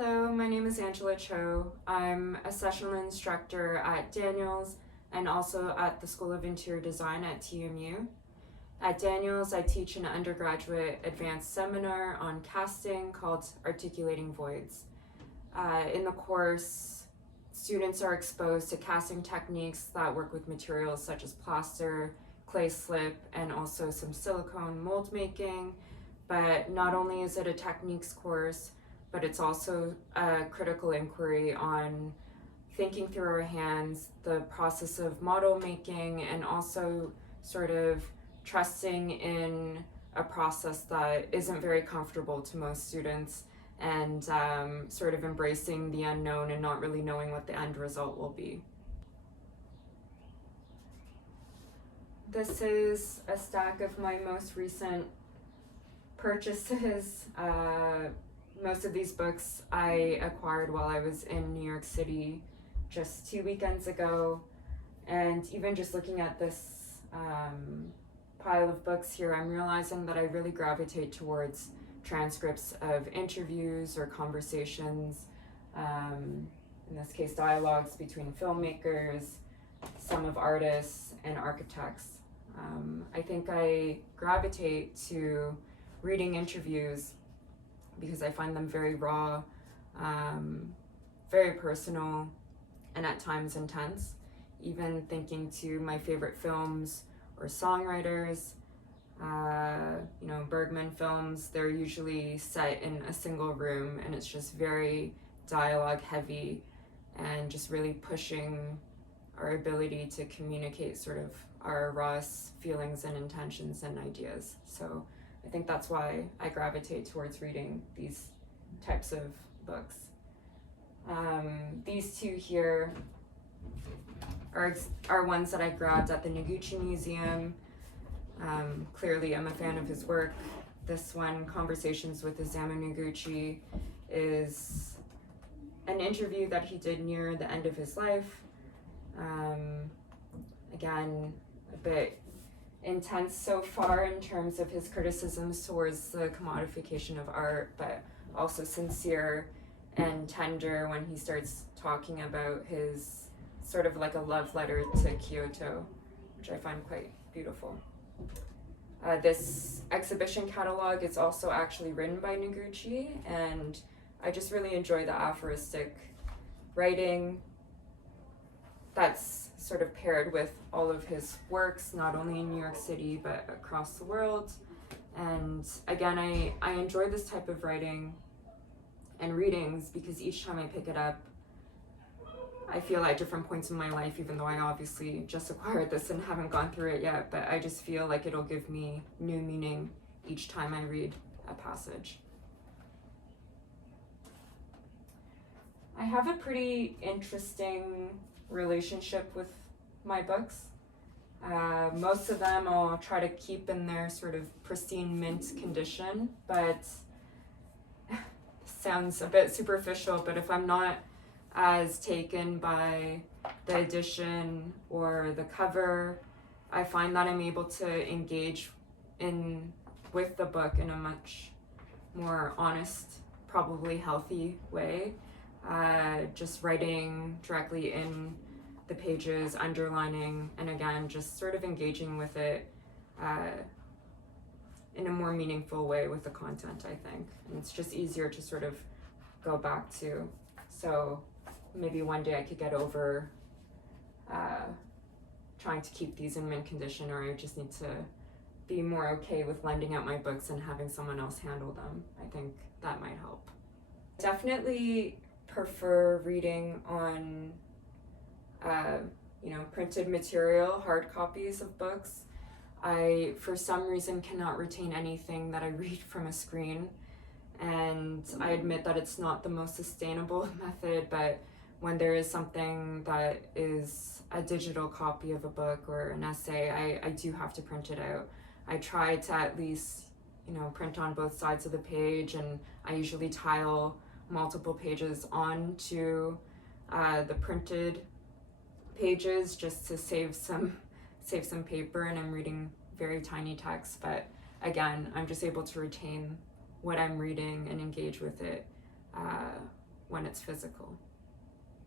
Hello, my name is Angela Cho. I'm a sessional instructor at Daniels and also at the School of Interior Design at TMU. At Daniels, I teach an undergraduate advanced seminar on casting called Articulating Voids. In the course, students are exposed to casting techniques that work with materials such as plaster, clay slip, and also some silicone mold making. But not only is it a techniques course, but it's also a critical inquiry on thinking through our hands, the process of model making, and also sort of trusting in a process that isn't very comfortable to most students, and sort of embracing the unknown and not really knowing what the end result will be. This is a stack of my most recent purchases. Most of these books I acquired while I was in New York City just 2 weekends ago. And even just looking at this pile of books here, I'm realizing that I really gravitate towards transcripts of interviews or conversations, in this case dialogues between filmmakers, some of artists, and architects. I think I gravitate to reading interviews because I find them very raw, very personal, and at times intense. Even thinking to my favorite films or songwriters, Bergman films, they're usually set in a single room and it's just very dialogue heavy and just really pushing our ability to communicate sort of our rawest feelings and intentions and ideas. So I think that's why I gravitate towards reading these types of books. These two here are ones that I grabbed at the Noguchi Museum. Clearly I'm a fan of his work. This one, Conversations with Isamu Noguchi, is an interview that he did near the end of his life. Again, a bit intense so far in terms of his criticisms towards the commodification of art, but also sincere and tender when he starts talking about his sort of like a love letter to Kyoto, which I find quite beautiful. This exhibition catalog is also actually written by Noguchi, and I just really enjoy the aphoristic writing that's sort of paired with all of his works, not only in New York City, but across the world. And again, I enjoy this type of writing and readings because each time I pick it up, I feel at different points in my life, even though I obviously just acquired this and haven't gone through it yet, but I just feel like it'll give me new meaning each time I read a passage. I have a pretty interesting relationship with my books. Most of them I'll try to keep in their sort of pristine mint condition, but sounds a bit superficial, but if I'm not as taken by the edition or the cover, I find that I'm able to engage with the book in a much more honest, probably healthy way. Just writing directly in the pages, underlining, and again, just sort of engaging with it in a more meaningful way with the content, I think. And it's just easier to sort of go back to. So maybe one day I could get over trying to keep these in mint condition, or I just need to be more okay with lending out my books and having someone else handle them. I think that might help. Definitely prefer reading on printed material, hard copies of books. I, for some reason, cannot retain anything that I read from a screen, and I admit that it's not the most sustainable method, but when there is something that is a digital copy of a book or an essay, I do have to print it out. I try to at least, print on both sides of the page, and I usually tile multiple pages onto the printed pages just to save some paper, and I'm reading very tiny text, but again, I'm just able to retain what I'm reading and engage with it when it's physical.